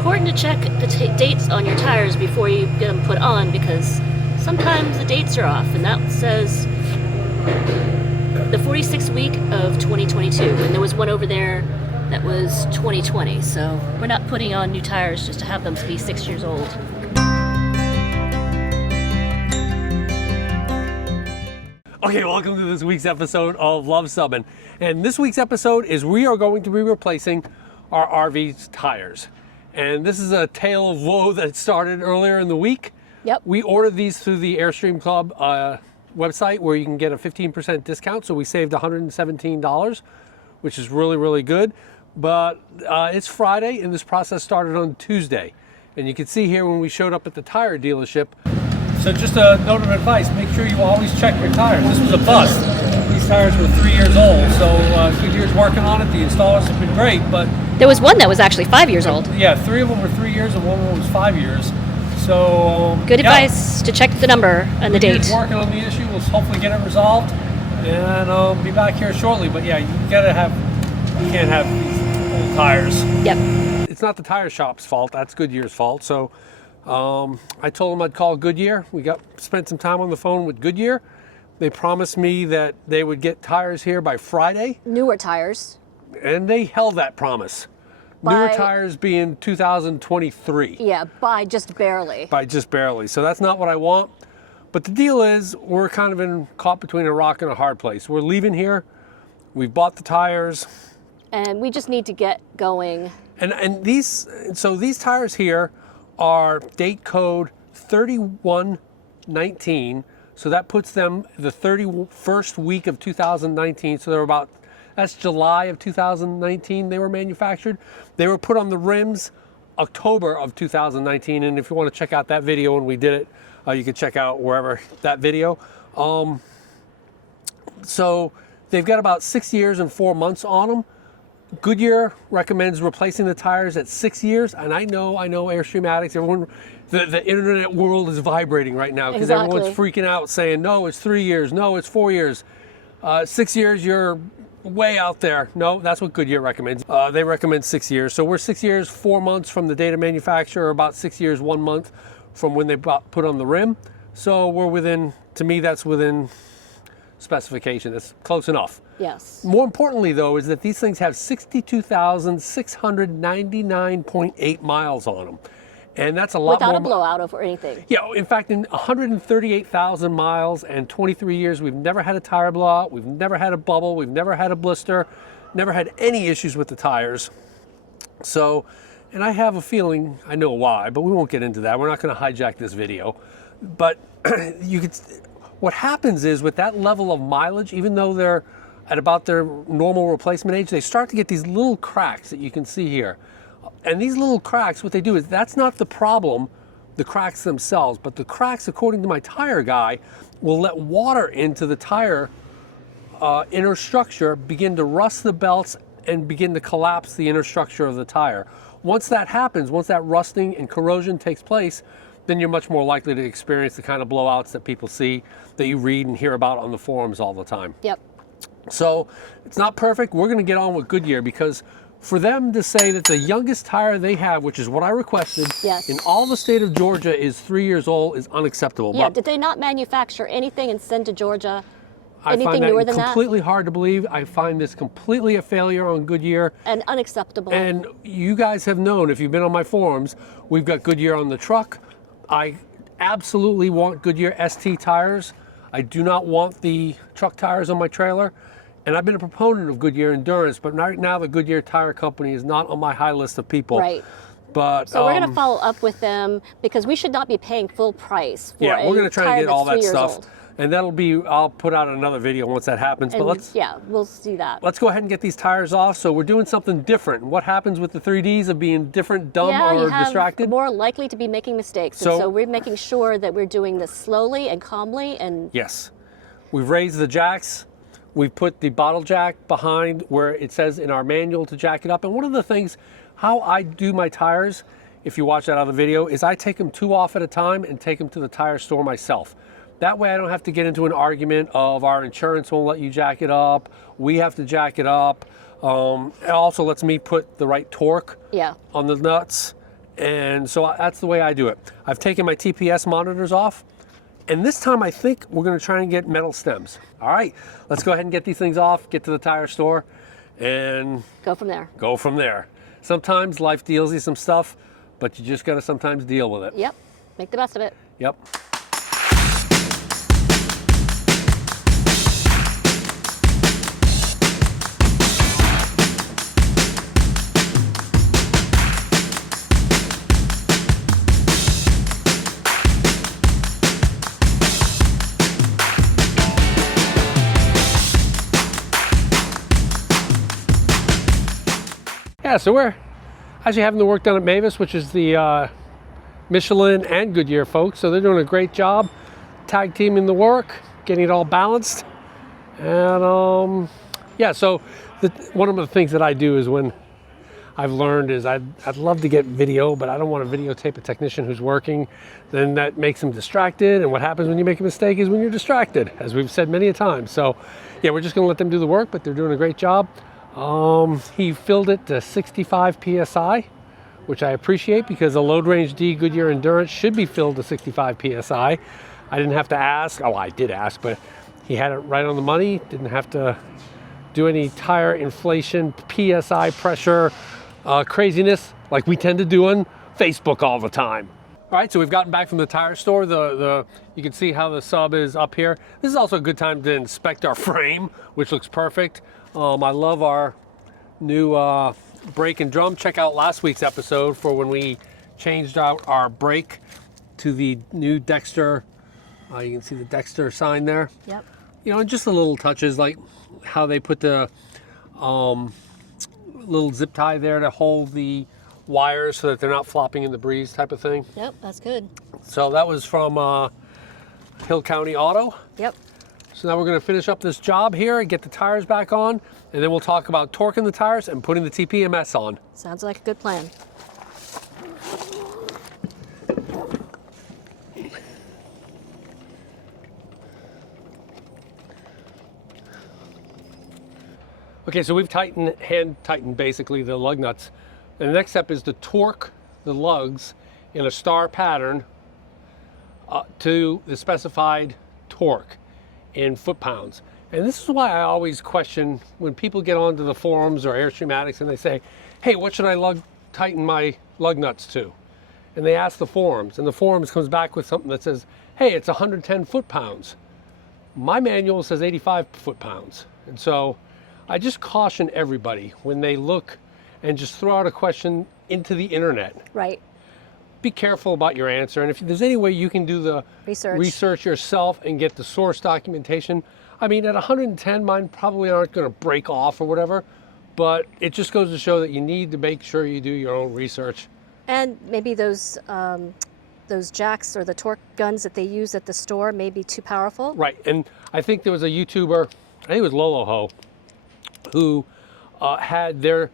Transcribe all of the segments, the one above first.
important to check the dates on your tires before you get them put on, because sometimes the dates are off, and that says the 46th week of 2022, and there was one over there that was 2020, so we're not putting on new tires just to have them be 6 years old. Okay, welcome to this week's episode of Luv Subbin. And this week's episode is we are going to be replacing our RV's tires. And this is a tale of woe that started earlier in the week. Yep. We ordered these through the Airstream Club website where you can get a 15% discount. So we saved $117, which is really, really good. But it's Friday and this process started on Tuesday. And you can see here when we showed up at the tire dealership. So just a note of advice, make sure you always check your tires. This was a bust. These tires were 3 years old, so Goodyear's working on it. The installers have been great, but... There was one that was actually 5 years old. Yeah, 3 of them were 3 years and 1 of them was 5 years. So... Good advice to check the number and the date. Goodyear's working on the issue. We'll hopefully get it resolved, and I'll be back here shortly. But yeah, you can't have these old tires. Yep. It's not the tire shop's fault, that's Goodyear's fault, so... I told them I'd call Goodyear. Spent some time on the phone with Goodyear. They promised me that they would get tires here by Friday. Newer tires. And they held that promise. Newer tires being 2023. Yeah, by just barely. By just barely. So that's not what I want. But the deal is, we're kind of caught between a rock and a hard place. We're leaving here. We've bought the tires. And we just need to get going. And these tires here are date code 3119, so that puts them the 31st week of 2019, so that's July of 2019 they were manufactured. They were put on the rims October of 2019, and if you want to check out that video when we did it, you can check out wherever that video. So they've got about 6 years and 4 months on them. Goodyear recommends replacing the tires at 6 years, and I know Airstream addicts, everyone, the internet world is vibrating right now because everyone's freaking out saying, no, it's 3 years, no, it's 4 years. 6 years, you're way out there. No, that's what Goodyear recommends. They recommend 6 years. So we're 6 years, 4 months from the date of manufacture, or about 6 years, 1 month from when they put on the rim. So we're within, to me, that's within specification. That's close enough. Yes. More importantly, though, is that these things have 62,699.8 miles on them. And that's a lot without more. A blowout or anything. Yeah, in fact, in 138,000 miles and 23 years, we've never had a tire blowout, we've never had a bubble, we've never had a blister, never had any issues with the tires. So, and I have a feeling, I know why, but we won't get into that. We're not going to hijack this video. But what happens is with that level of mileage, even though they're at about their normal replacement age, they start to get these little cracks that you can see here. And these little cracks, what they do is, that's not the problem, the cracks themselves, but the cracks, according to my tire guy, will let water into the tire inner structure, begin to rust the belts, and begin to collapse the inner structure of the tire. Once that happens, once that rusting and corrosion takes place, then you're much more likely to experience the kind of blowouts that people see, that you read and hear about on the forums all the time. Yep. So it's not perfect. We're going to get on with Goodyear, because for them to say that the youngest tire they have, which is what I requested, yes, in all the state of Georgia is 3 years old, is unacceptable. Yeah, but did they not manufacture anything and send to Georgia? I Anything newer than that? Completely hard to believe. I find this completely a failure on Goodyear. And unacceptable. And you guys have known, if you've been on my forums, we've got Goodyear on the truck. I absolutely want Goodyear ST tires. I do not want the truck tires on my trailer. And I've been a proponent of Goodyear Endurance, but right now the Goodyear Tire Company is not on my high list of people. Right. But so we're going to follow up with them, because we should not be paying full price for we're going to try and get all that stuff. Old. And that'll be, I'll put out another video once that happens. And but we'll see that. Let's go ahead and get these tires off. So we're doing something different. What happens with the 3Ds of being different, dumb, or distracted? More likely to be making mistakes. So we're making sure that we're doing this slowly and calmly. And yes, we've raised the jacks. We've put the bottle jack behind where it says in our manual to jack it up. And one of the things, how I do my tires, if you watch that other video, is I take them 2 off at a time and take them to the tire store myself. That way I don't have to get into an argument of our insurance won't let you jack it up, we have to jack it up. It also lets me put the right torque on the nuts. And so that's the way I do it. I've taken my TPS monitors off, and this time I think we're gonna try and get metal stems. All right, let's go ahead and get these things off, get to the tire store, and go from there. Go from there. Sometimes life deals you some stuff, but you just gotta sometimes deal with it. Yep, make the best of it. Yep. Yeah, so we're actually having the work done at Mavis, which is the Michelin and Goodyear folks. So they're doing a great job tag teaming the work, getting it all balanced. And yeah, so one of the things that I do is when I've learned is I'd love to get video, but I don't want to videotape a technician who's working. Then that makes them distracted. And what happens when you make a mistake is when you're distracted, as we've said many a time. So yeah, we're just going to let them do the work, but they're doing a great job. He filled it to 65 PSI, which I appreciate because a load range D Goodyear Endurance should be filled to 65 PSI. I didn't have to ask. Oh, I did ask, but he had it right on the money. Didn't have to do any tire inflation, PSI pressure, craziness like we tend to do on Facebook all the time. All right, so we've gotten back from the tire store. You can see how the sub is up here. This is also a good time to inspect our frame, which looks perfect. I love our new brake and drum. Check out last week's episode for when we changed out our brake to the new Dexter. You can see the Dexter sign there. Yep. You know, and just the little touches like how they put the little zip tie there to hold the wires so that they're not flopping in the breeze type of thing. Yep, that's good. So that was from Hill County Auto. Yep. So now we're going to finish up this job here and get the tires back on, and then we'll talk about torquing the tires and putting the TPMS on. Sounds like a good plan. Okay, so we've hand tightened basically the lug nuts. And the next step is to torque the lugs in a star pattern to the specified torque in foot-pounds. And this is why I always question when people get onto the forums or Airstream Addicts and they say, hey, what should I tighten my lug nuts to? And they ask the forums, and the forums comes back with something that says, hey, it's 110 foot-pounds. My manual says 85 foot-pounds. And so I just caution everybody when they look and just throw out a question into the internet. Right. Be careful about your answer, and if there's any way you can do the research yourself and get the source documentation. I mean, at 110, mine probably aren't going to break off or whatever, but it just goes to show that you need to make sure you do your own research. And maybe those jacks or the torque guns that they use at the store may be too powerful. Right, and I think there was a YouTuber, I think it was Lolo Ho, who had their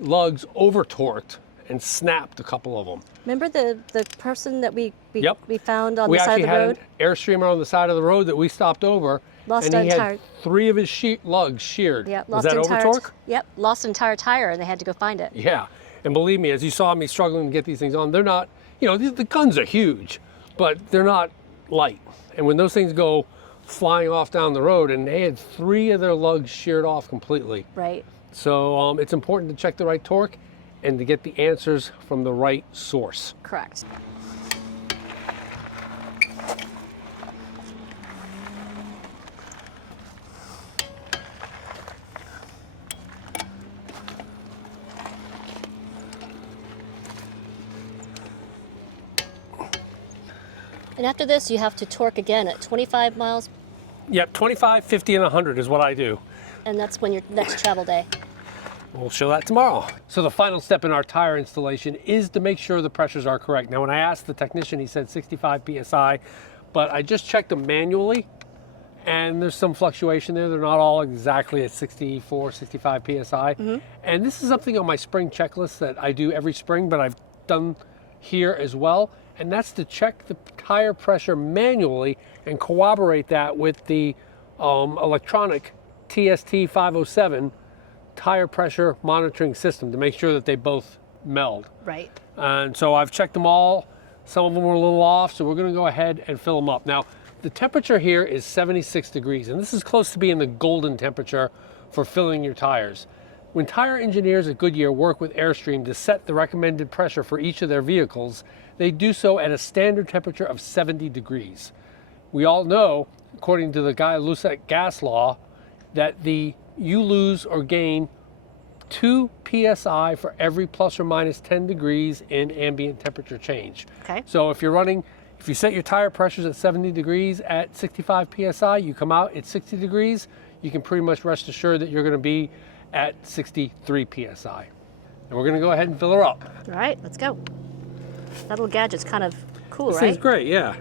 lugs over torqued and snapped a couple of them. Remember the person that we Yep. found on the side of the road? We actually had an Airstreamer on the side of the road that we stopped over, Lost and he entire... had 3 of his lugs sheared. Yeah, Was that over torque? Yep, lost an entire tire and they had to go find it. Yeah, and believe me, as you saw me struggling to get these things on, they're not, you know, the guns are huge, but they're not light. And when those things go flying off down the road, and they had 3 of their lugs sheared off completely. Right. So it's important to check the right torque and to get the answers from the right source. Correct. And after this, you have to torque again at 25 miles. Yep, 25, 50, and 100 is what I do. And that's when your next travel day. We'll show that tomorrow. So the final step in our tire installation is to make sure the pressures are correct. Now, when I asked the technician, he said 65 PSI, but I just checked them manually, and there's some fluctuation there. They're not all exactly at 64, 65 PSI. Mm-hmm. And this is something on my spring checklist that I do every spring, but I've done here as well. And that's to check the tire pressure manually and corroborate that with the electronic TST 507 tire pressure monitoring system to make sure that they both meld. Right. And so I've checked them all. Some of them were a little off, so we're going to go ahead and fill them up. Now, the temperature here is 76 degrees, and this is close to being the golden temperature for filling your tires. When tire engineers at Goodyear work with Airstream to set the recommended pressure for each of their vehicles, they do so at a standard temperature of 70 degrees. We all know, according to the Guy-Lussec gas law, that you lose or gain 2 psi for every plus or minus 10 degrees in ambient temperature change. Okay. So if you set your tire pressures at 70 degrees at 65 psi, you come out at 60 degrees, you can pretty much rest assured that you're going to be at 63 psi. And we're going to go ahead and fill her up. All right, let's go. That little gadget's kind of cool, This right? thing's great, yeah.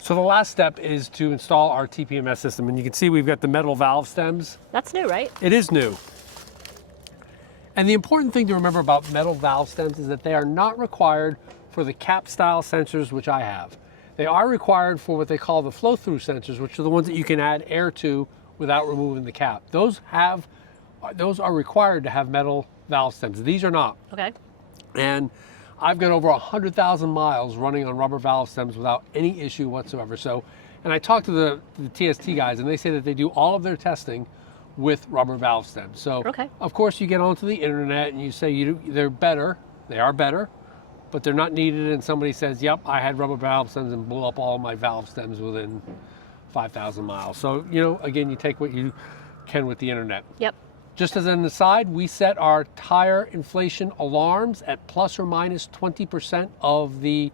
So the last step is to install our TPMS system, and you can see we've got the metal valve stems. That's new, right? It is new. And the important thing to remember about metal valve stems is that they are not required for the cap style sensors, which I have. They are required for what they call the flow-through sensors, which are the ones that you can add air to without removing the cap. Those are required to have metal valve stems. These are not. Okay. And I've got over 100,000 miles running on rubber valve stems without any issue whatsoever. So, and I talked to the TST guys, and they say that they do all of their testing with rubber valve stems. So, okay. Of course, you get onto the internet and you say they're better. They are better, but they're not needed. And somebody says, "Yep, I had rubber valve stems and blew up all my valve stems within 5,000 miles." So, again, you take what you can with the internet. Yep. Just as an aside, we set our tire inflation alarms at plus or minus 20% of the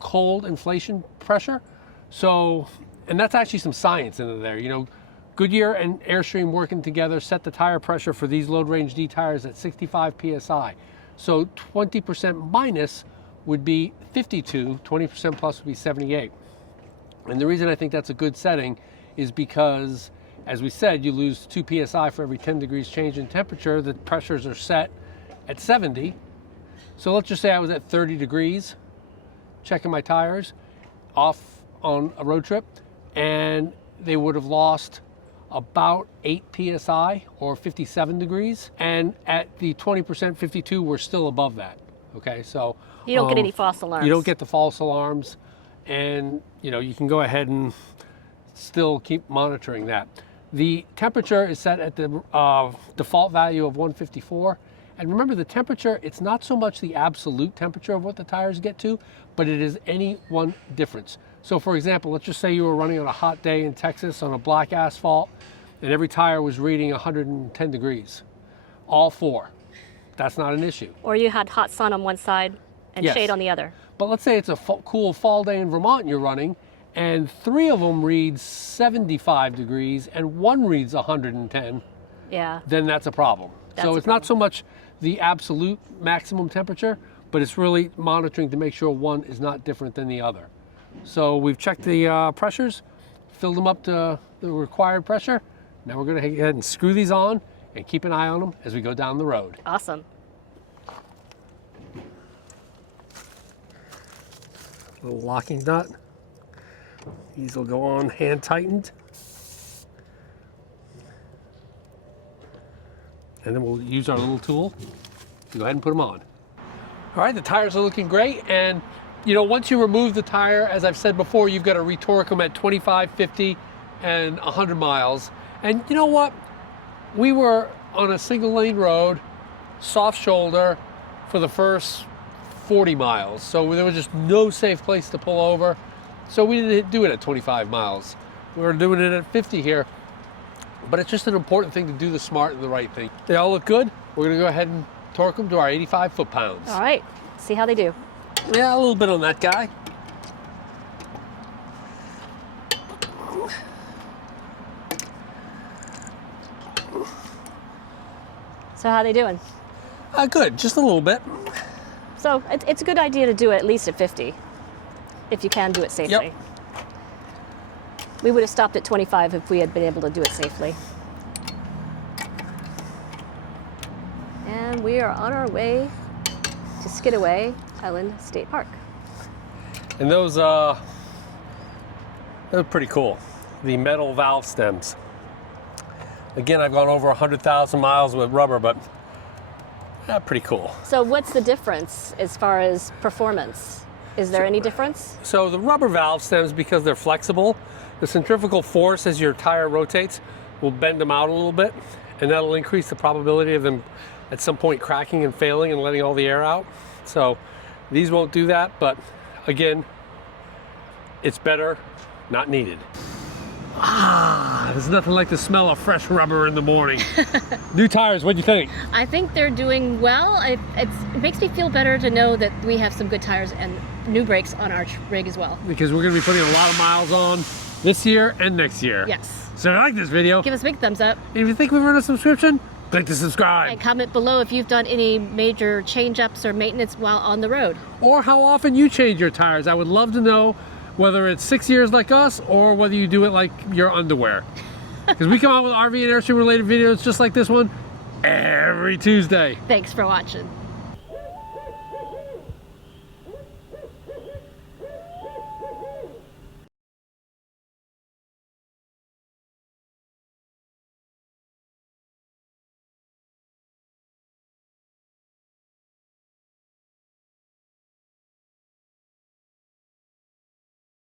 cold inflation pressure. So, and that's actually some science into there. Goodyear and Airstream working together set the tire pressure for these load range D tires at 65 psi. So 20% minus would be 52, 20% plus would be 78. And the reason I think that's a good setting is because, as we said, you lose 2 psi for every 10 degrees change in temperature. The pressures are set at 70. So let's just say I was at 30 degrees checking my tires off on a road trip, and they would have lost about 8 psi or 57 degrees. And at the 20%, 52, we're still above that. Okay, so you don't get any false alarms. You don't get the false alarms, and you can go ahead and still keep monitoring that. The temperature is set at the default value of 154. And remember, the temperature, it's not so much the absolute temperature of what the tires get to, but it is any one difference. So for example, let's just say you were running on a hot day in Texas on a black asphalt, and every tire was reading 110 degrees. All four. That's not an issue. Or you had hot sun on one side and Yes. shade on the other. But let's say it's a cool fall day in Vermont and you're running, and 3 of them read 75 degrees and 1 reads 110, Yeah. then that's a problem. That's So a it's not so much the absolute maximum temperature, but it's really monitoring to make sure one is not different than the other. So we've checked the pressures, filled them up to the required pressure. Now we're going to go ahead and screw these on and keep an eye on them as we go down the road. Awesome. Little locking nut. These will go on hand tightened. And then we'll use our little tool to go ahead and put them on. All right, the tires are looking great. And once you remove the tire, as I've said before, you've got to retorque them at 25, 50, and 100 miles. And you know what? We were on a single lane road, soft shoulder, for the first 40 miles. So there was just no safe place to pull over. So we didn't do it at 25 miles. We were doing it at 50 here. But it's just an important thing to do the smart and the right thing. They all look good. We're gonna go ahead and torque them to our 85 foot-pounds. All right, see how they do. Yeah, a little bit on that guy. So how they doing? Good, just a little bit. So it's a good idea to do it at least at 50, if you can do it safely. Yep. We would have stopped at 25 if we had been able to do it safely. And we are on our way to Skidaway Island State Park. And those they're pretty cool. The metal valve stems. Again, I've gone over 100,000 miles with rubber, but pretty cool. So what's the difference as far as performance? Is there any difference? So the rubber valve stems because they're flexible. The centrifugal force as your tire rotates will bend them out a little bit, and that'll increase the probability of them at some point cracking and failing and letting all the air out. So these won't do that, but again, it's better, not needed. There's nothing like the smell of fresh rubber in the morning. New tires, what do you think? I think they're doing well. It makes me feel better to know that we have some good tires and new brakes on our rig as well. Because we're going to be putting a lot of miles on this year and next year. Yes. So if you like this video, Give us a big thumbs up. if you think we've earned a subscription, click to subscribe. And comment below if you've done any major change-ups or maintenance while on the road. Or how often you change your tires. I would love to know whether it's 6 years like us or whether you do it like your underwear. Because we come out with RV and Airstream related videos just like this one every Tuesday. Thanks for watching.